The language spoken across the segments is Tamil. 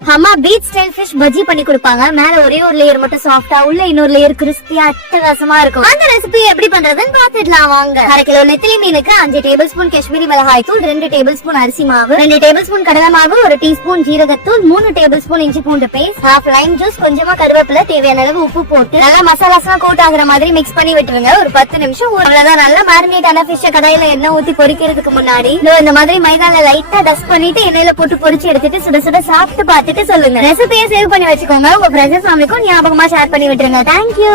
அம்மா பீச் ஸ்டைல் ஃபிஷ் பஜ்ஜி பண்ணி கொடுப்பாங்க. மேல ஒரே ஒரு லேயர் மட்டும் சாஃப்டா, உள்ள இன்னொரு லேயர் கிறிஸ்பியா அட்டகாசமா இருக்கும். அந்த ரெசிபி எப்படி பண்றதுன்னு பாத்துடலாம் வாங்க. 1/2 கிலோ நெத்திலி மீனுக்கு 5 டேபிள் ஸ்பூன் காஷ்மீரி மிளகாய் தூள், 2 டேபிள் ஸ்பூன் அரிசி மாவு, 2 டேபிள் ஸ்பூன் கடலை மாவு, 1 டீஸ்பூன் ஜீரகத்தூள், 3 டேபிள் ஸ்பூன் இஞ்சி பூண்டு பேஸ்ட், 1/2 லைம் ஜூஸ், கொஞ்சமா கருவேப்பிலை, தேவையான அளவு உப்பு போட்டு நல்லா மசாலாஸ்லாம் கோட் ஆகுற மாதிரி மிக்ஸ் பண்ணி விட்டுருங்க. ஒரு 10 நிமிஷம். அவ்வளவுதான். நல்லா மேரினேட் ஆன ஃபிஷ் கடாயில எண்ணெய் ஊத்தி பொரிக்கிறதுக்கு முன்னாடி இந்த மாதிரி மைதால லைட்டா டஸ்ட் பண்ணிட்டு எண்ணெயில போட்டு பொரிச்சு எடுத்துட்டு சுட சுட சாப்பிட்டு பார்த்துட்டு சொல்லுங்க. ரெசிபியை சேவ் பண்ணி வச்சுக்கோங்க. உங்க ஃப்ரெண்ட்ஸ் ஃபேமிலிக்கும் ஞாபகமா ஷேர் பண்ணி விட்டுருங்க. தேங்க்யூ.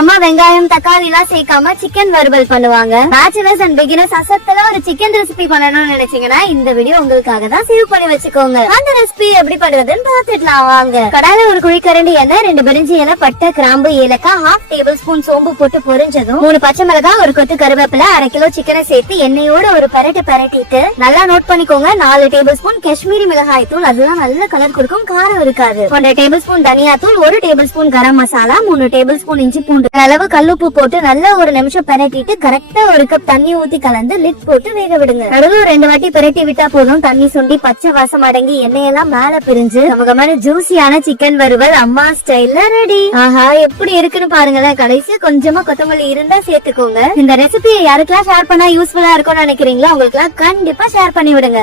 அம்மா வெங்காயம் தக்காளி எல்லாம் சேர்க்காம சிக்கன் வறுவல் பண்ணுவாங்க. பேச்சுலர்ஸ் அண்ட் பிகினர்ஸ் அசத்தல ஒரு சிக்கன் ரெசிபி பண்ணணும்னு நினைச்சீங்கன்னா இந்த வீடியோ உங்களுக்காக தான் சேவ் பண்ணி வச்சுக்கோங்க. அந்த ரெசிபி எப்படி பண்றதுன்னு பாத்துக்கலாம் வாங்க. கடாயில ஒரு குழிக்கரண்டி எண்ணெய், 2 பிரிஞ்சி இலை, பட்டை, கிராம்பு, ஏலக்காய், 1/2 டேபிள் ஸ்பூன் சோம்பு போட்டு பொரிஞ்சதும் 3 பச்சை மிளகாய், 1 கொத்து கருவேப்பிலை, 1/2 கிலோ சிக்கனை சேர்த்து எண்ணெயோட ஒரு பரட்டிட்டு நல்லா நோட் பண்ணிக்கோங்க. 4 டேபிள் ஸ்பூன் காஷ்மீரி மிளகாய் தூள், அதுதான் நல்ல கலர் கொடுக்கும், காரம் இருக்காது. 1 டேபிள் ஸ்பூன் தனியா தூள், 1 table spoon garam masala, 3 table spoon இஞ்சி பூண்டு அளவு கல்லுப்பு போட்டு நல்லா ஒரு நிமிஷம் பரட்டிட்டு கரெக்டா 1 கப் தண்ணி ஊத்தி கலந்து லிட் போட்டு வேக விடுங்க. நடுவுல 2 வாட்டி பரட்டி விட்டா போதும். தண்ணி சுண்டி பச்சை வாசம் அடங்கி எண்ணெயெல்லாம் மேல பிரிஞ்சு நமக்கு ஜூசியான சிக்கன் வறுவல் அம்மா ஸ்டைல்ல ரெடி. ஆஹா, எப்படி இருக்குன்னு பாருங்களேன். கடைசியா கொஞ்சமா கொத்தமல்லி இருந்தா சேர்த்துக்கோங்க. இந்த ரெசிபியை யாருக்கெல்லாம் ஷேர் பண்ணா யூஸ்ஃபுல்லா இருக்கும்னு நினைக்கிறீங்களோ அவங்களுக்கு கண்டிப்பா ஷேர் பண்ணி விடுங்க.